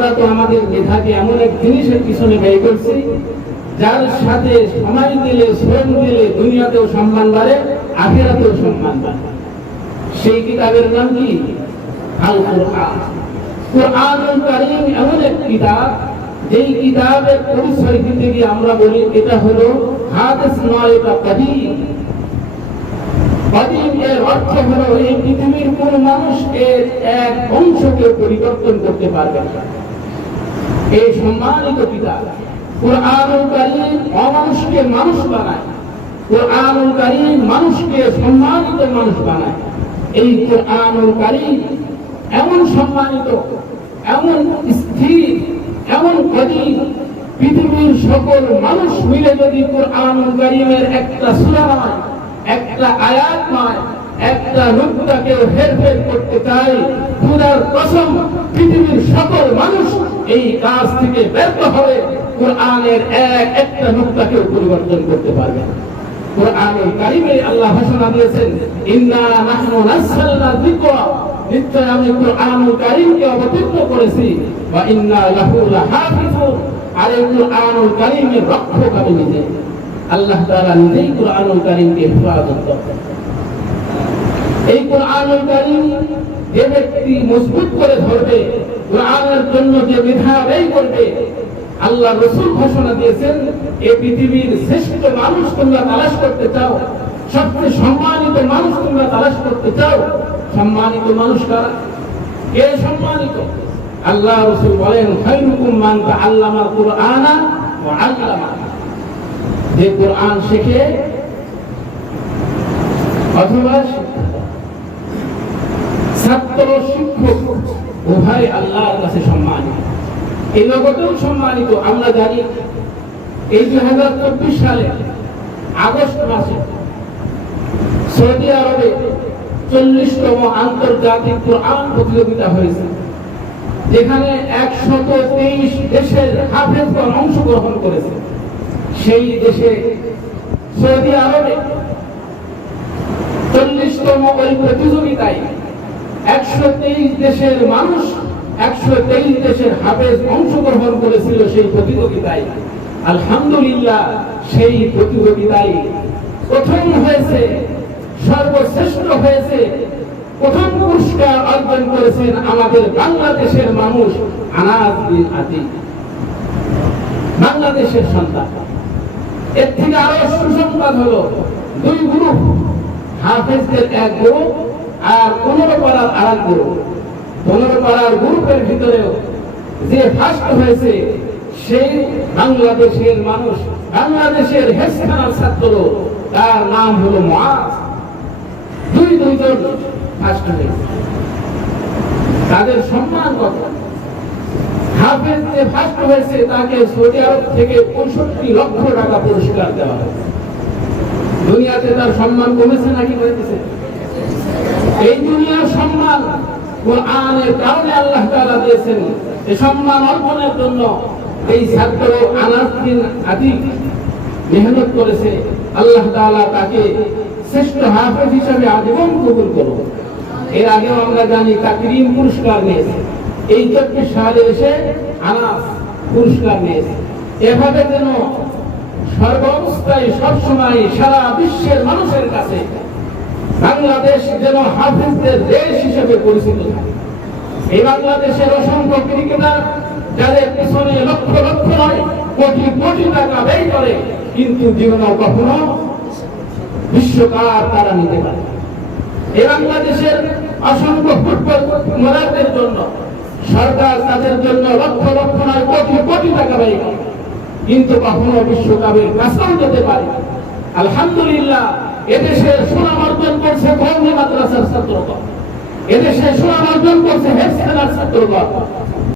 আমরা তো আমাদের মেধাকে এমন এক জিনিসের পিছনে ব্যয় করছি, যার সাথে সময় দিলে, শ্রম দিলে দুনিয়াতেও সম্মান বাড়ে, আখেরাতেও সম্মান বাড়ে। সেই কিতাবের নাম কি? আল কোরআন এমন এক কিতাব, যেই কিতাবের পরিচয় দিতে গিয়ে আমরা বলি, এটা হলো হাদিস নয় এটা এর অর্থ হলো, এই পৃথিবীর কোন মানুষ এর এক অংশকে পরিবর্তন করতে পারবে না। এই সম্মানিত কিতাব কোরআনুল অমানুষকে মানুষ বানায়, কোরআনুল মানুষকে সম্মানিত মানুষ বানায়। এই কোরআনুল এমন সম্মানিত, এমন স্থির, এমন পৃথিবীর সকল মানুষ মিলে যদি কোরআনুল কারীমের একটা সূরা একটা আয়াত নয় একটা নুক্তাকে হেরফের করতে চাই খুদার কসম পৃথিবীর থেকে ব্যর্থ হবে কোরআনের এক একটা নুক্তাকেও পরিবর্তন করতে পারবে কারিমে আল্লাহ ঘোষণা দিয়েছেন, ইন্না নাহনু নাযালনা যিকরা। নিশ্চয় আমি কোরআনুল কারিমকে অবতীর্ণ করেছি। ওয়া ইন্না লাহু আর এই কোরআনুল কারিমের রক্ষক আমি নিজে। আল্লাহ তাআলা নিজেই কোরআনুল কারিমকে হেফাজত এই কোরআনুল কারিম যে ব্যক্তি মজবুত করে ধরবে কোরআনের জন্য যে মেধা ব্যয় করবে, আল্লাহ রসুল ঘোষণা দিয়েছেন এই পৃথিবীর শ্রেষ্ঠ মানুষ তোমরা তালাশ করতে চাও, সবচেয়ে সম্মানিত মানুষ তোমরা তালাশ করতে চাও। সম্মানিত মানুষ কারা? কে সম্মানিত? আল্লাহ রসুল বলেন, খায়রুকুম মান তাআল্লামাল কুরআনা ওয়া আল্লামা। যে কোরআন শেখে, অথবা ছাত্র শিক্ষক উভয় আল্লাহর কাছে সম্মানিত। এই জগতেও সম্মানিত, আমরা জানি এই দুই হাজার চব্বিশ সালে আগস্ট মাসে সৌদি আরবে চল্লিশতম আন্তর্জাতিক কোরআন প্রতিযোগিতা হয়েছে, যেখানে একশত তেইশ দেশের হাফেজগণ অংশগ্রহণ করেছে। সেই দেশে সৌদি আরবে চল্লিশতম ওই প্রতিযোগিতায় একশো তেইশ দেশের মানুষ একশো তেইশ দেশের হাফেজ অংশগ্রহণ করেছিল সেই প্রতিযোগিতায়। আলহামদুলিল্লাহ, সেই প্রতিযোগিতায় প্রথম হয়েছে, সর্বশ্রেষ্ঠ হয়েছে, প্রথম পুরস্কার অর্জন করেছেন আমাদের বাংলাদেশের মানুষ আনাজ বিন আতিক। বাংলাদেশের সন্তান। এর থেকে আরও সুসংবাদ হলো, দুই গ্রুপ, হাফেজদের এক গ্রুপ আর পনেরো পাড়ার আর এক গ্রুপ পনেরো পাড়ার গ্রুপের ভিতরেও যে ফার্স্ট হয়েছে, সেই বাংলাদেশের মানুষ, বাংলাদেশের হেসখানার ছাত্র তার নাম হলো মহাজ দুই দুইজন ফার্স্ট হয়েছে। তাদের সম্মান কত? হাফেজ যে ফার্স্ট হয়েছে, তাকে সৌদি আরব থেকে পঁয়ষট্টি লক্ষ টাকা পুরস্কার দেওয়া হয়েছে। দুনিয়াতে তার সম্মান কমেছে নাকি বেড়েছে এই দুনিয়ার সম্মান কোরআনের কারণে আল্লাহ দিয়েছেন। এই সম্মান অর্জনের জন্য এই ছাত্র মেহনত করেছে। আল্লাহ তাকে শ্রেষ্ঠ হাফেজ আজীবন কবুল করুন। এর আগেও আমরা জানি তাকরিম পুরস্কার নিয়েছে। এই চব্বিশ সালে এসে আনাস পুরস্কার নিয়েছে। এভাবে যেন সর্বাবস্থায় সবসময় সারা বিশ্বের মানুষের কাছে বাংলাদেশ যেন হাফিজদের দেশ হিসেবে পরিচিত থাকে। এই বাংলাদেশের অসংখ্য ক্রিকেটার যাদের পিছনে লক্ষ লক্ষ নয়, কোটি কোটি টাকা ব্যয় করে, কিন্তু জীবনে কখনো বিশ্বকাপ তারা নিতে পারে এই বাংলাদেশের অসংখ্য ফুটবল খেলোয়াড়দের জন্য সরকার তাদের জন্য লক্ষ লক্ষ নয়, কোটি কোটি টাকা ব্যয় করে। কিন্তু কখনো বিশ্বকাপের কাছেও যেতে পারে আলহামদুলিল্লাহ এদেশে সুনাম অর্জন করছে কর্মী মাদ্রাসার ছাত্রগণ। এদেশে সুনাম অর্জন করছে হেফসেনার ছাত্রগণ।